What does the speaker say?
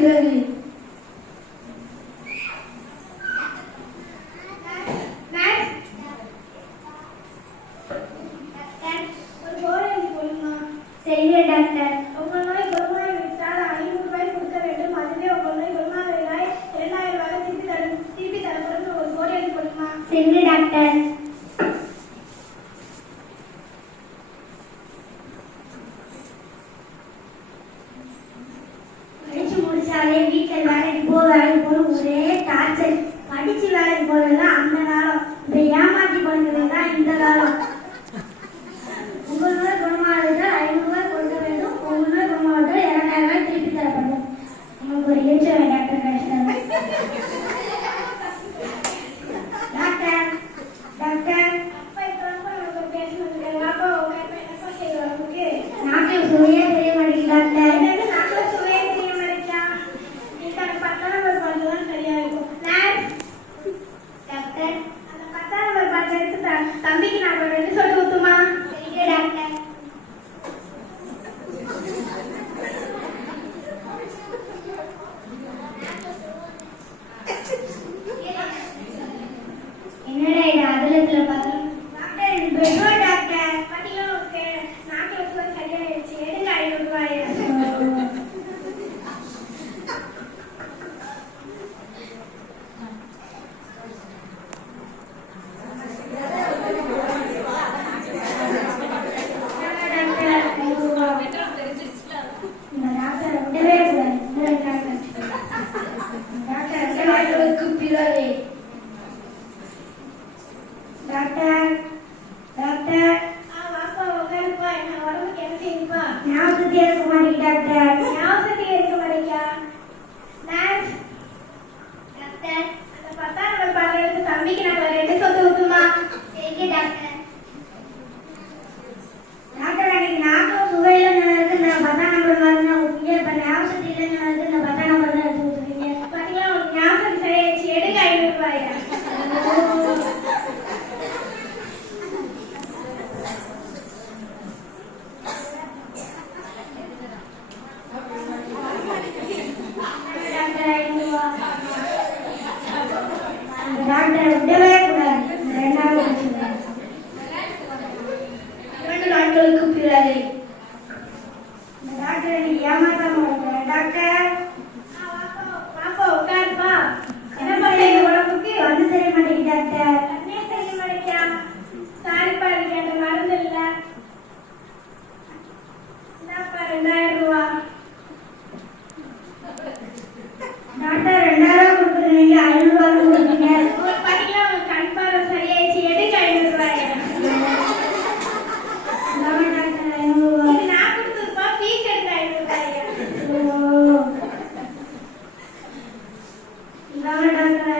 பிறகு டாக்டர், உங்கள் நோய் குணமாகி விட்டால் 500 ரூபாய் கொடுக்க வேண்டும். அதுவே உங்கள் நோய் குணமாகவில்லை 2000 ரூபாய் திருப்பி தரப்படும். ஒரு கோடி எழுதி கொடுக்குமா? சரி டாக்டர். படிச்சு முடிச்சாலே வீட்டில் வேலைக்கு போகணும் ஒரே டார்ச்சர். படிச்சு வேலைக்கு போறதுதான் அந்த காலம். இப்ப ஏமாற்றி பண்ணுறதுதான் இந்த காலம். உங்கள் நோய் குணமானதுதான் 500 ரூபாய் கொடுக்க வேண்டும். உங்கள் நோய் குணமானது 2000 ரூபாய் திருப்பி தரப்படும். உங்களுக்கு ஒரு இன்சூரன்ஸ் டாக்டர் கிடைச்சிட்டாங்க. டாக்டர் டாக்டர் அப்பா இப்போ நமக்கு பேசணுங்க. அப்பா என்ன செய்வாங்க? நாட்டில் சுவையே தெரிய மாட்டேங்குது டாக்டர். நாட்டில் சுவையே தெரிய மாட்டேங்கா. இந்த 10ஆம் நம்பர் பாட்டு தான் சரியா இருக்கும். டாக்டர், அந்த 10ஆம் நம்பர் பாட்டு எடுத்து தம்பிக்கு நான் ஒரு 2 சொட்டு ஊத்துமா? டாக்டர். என்னடா இது அதுலத்துல பார்த்தா? டாக்டர் இது பெட்ரோல் டாக்டர். பாத்தீங்களா ஓகே. நாக்கு வச்சு சரியாயிடுச்சு. எடுங்க 500 ரூபாய். டாக்டர் டாக்டர் வாப்பா உட்காருப்பா. என்ன உடம்புக்கு என்ன செய்யுப்பா? ஞாபகத்தே இருக்க மாட்டேங்க டாக்டர். ஞாபகத்தே இருக்க மாட்டேங்கா. நர்ஸ் டாக்டர், அந்த 10ஆம் நம்பர் பாட்டு எடுத்து தம்பிக்கு நான் ஒரு 2 சொட்டு ஊத்துமா? சரி டாக்டர். டாக்டர் எனக்கு ஞாபகம் சுவையில நடந்து நான் 10ஆம் நம்பர் வந்து ஊத்துங்க. இப்ப ஞாபகத்தில் இல்லைன்னு நடந்து நான் 10ஆம் நம்பர் தான் எடுத்து ஊத்துவீங்க. பாத்தீங்களா உங்களுக்கு ஞாபகம் சரியாயிடுச்சு. எடுங்க 500 ரூபாய். டாக்டர் விடவே கூடாது. 2வது பிரச்சனை 2 நாட்களுக்கு பிறகு டாக்டர் எனக்கு ஏமாத்தாம இருக்க. டாக்டர் பாப்பா உட்காருப்பா. என்ன பண்ணுறீங்க? உடம்புக்கு வந்து தெரிய மாட்டேங்குது டாக்டர். கண்ணே தெரிய மாட்டேங்கா. சாரிப்பா, எனக்கு அந்த மருந்து இல்லை. இந்தாப்பா 2000 ரூபா. டாக்டர் 2000 கொடுக்குறீங்க, 500 ரூபா கொடுக்குறீங்க. பாத்தீங்களா உங்களுக்கு கண் பார்வை சரியாயிடுச்சு. எடுக்க 500 ரூபாய். டாக்டர் 500 ரூபாய். இது நான் கொடுத்துருப்பா. ஃபீஸ் எடுக்க 500 ரூபாய். டாக்டர்